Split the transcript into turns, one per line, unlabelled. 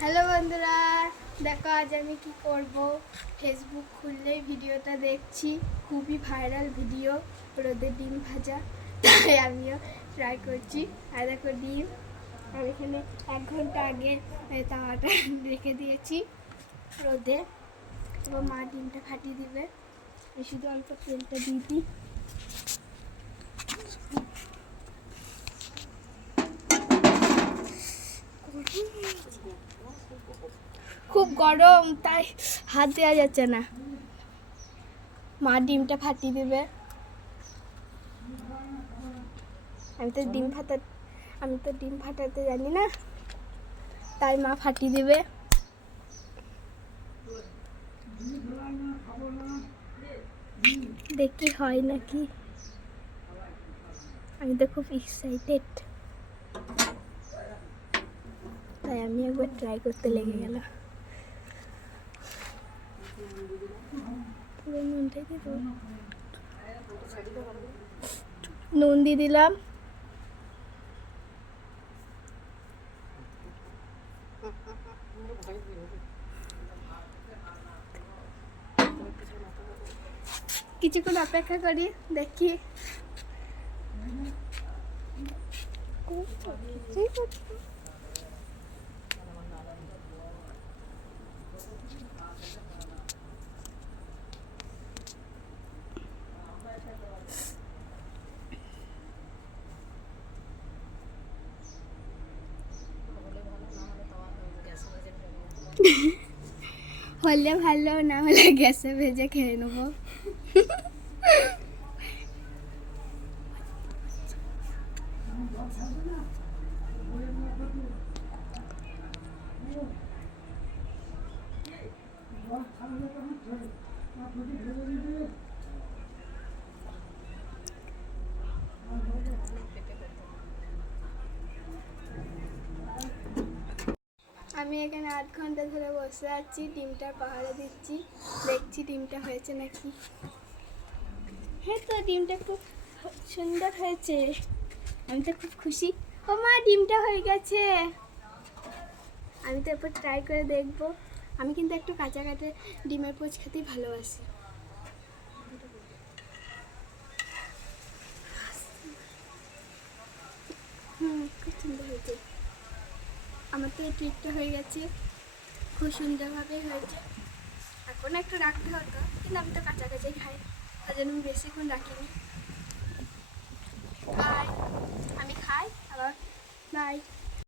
Hello বন্ধুরা, দেখো আজ আমি কি করব? ফেসবুক খুললেই ভিডিওটা দেখছি, খুবই ভাইরাল ভিডিও রোদে ডিম ভাজা। তাই আমিও ট্রাই করছি। আর দেখো ডিম, আর এখানে এক ঘণ্টা আগে তাওয়াটা রেখে দিয়েছি রোদে। এবার মা ডিমটা ফাটিয়ে দিবে। শুধু অল্প তেলটা দিয়ে দিই। খুব গরম, তাই হাত দেওয়া যাচ্ছে না। মা ডিমটা ফাটিয়ে দেবে। আমি তো ডিম ফাটা, আমি তো ডিম ফাটাতে জানি না। তাই মা ফাটিয়ে দেবে। দেখি হয় নাকি। আমি তো খুব এক্সাইটেড তাই আমি একবার ট্রাই করতে লেগে গেলাম। পুরো নুনটাই দিয়ে। নুন দিয়ে দিলাম। কিছুক্ষণ অপেক্ষা করি, দেখি। কিছুই করছে হলে ভালো না হলে গ্যাসে ভেজে খেয়ে নেব। আমি এখানে আধ ঘণ্টা ধরে বসে আছি ডিমটা পাহাড়ে দিচ্ছি। দেখছি ডিমটা হয়েছে নাকি। হ্যাঁ তো ডিমটা খুব সুন্দর হয়েছে। আমি তো খুব খুশি। ও মা, ডিমটা হয়ে গেছে। আমি তো এরপর ট্রাই করে দেখব। আমি কিন্তু একটু কাঁচা কাঁচা ডিমের পোচ খেতেই ভালোবাসি হুম খুব সুন্দর হয়েছে আমার তো এই ট্রিকটা হয়ে গেছে, খুব সুন্দরভাবে হয়েছে। এখন একটু রাখতে হতো কিন্তু আমি তো কাছাকাছি খাই, তার জন্য বেশিক্ষণ রাখিনি।